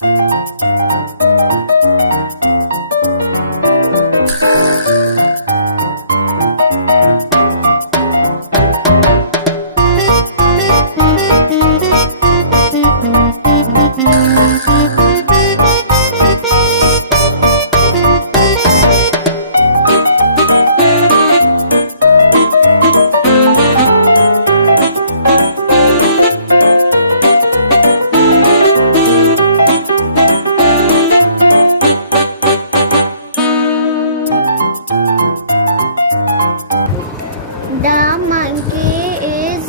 The monkey is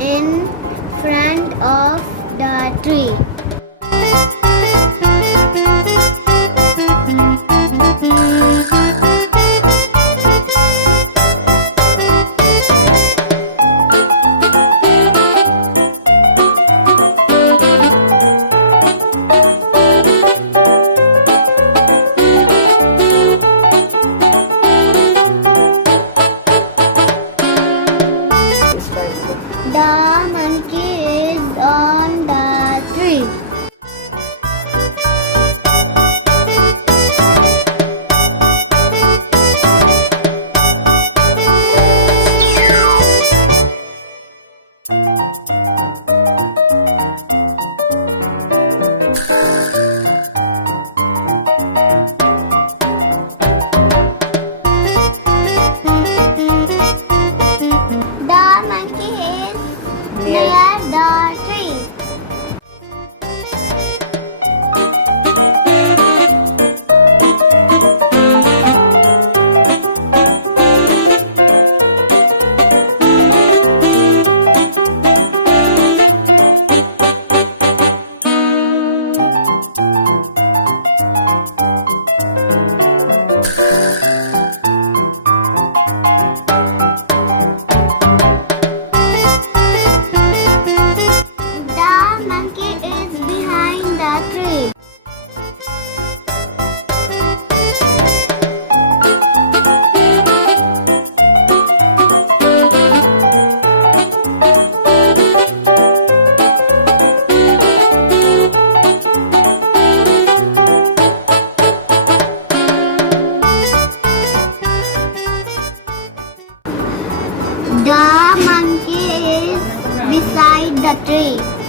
in front of the tree. The monkey is on the tree. The monkey is near the tree. The monkey is behind the tree. The monkey is beside the tree.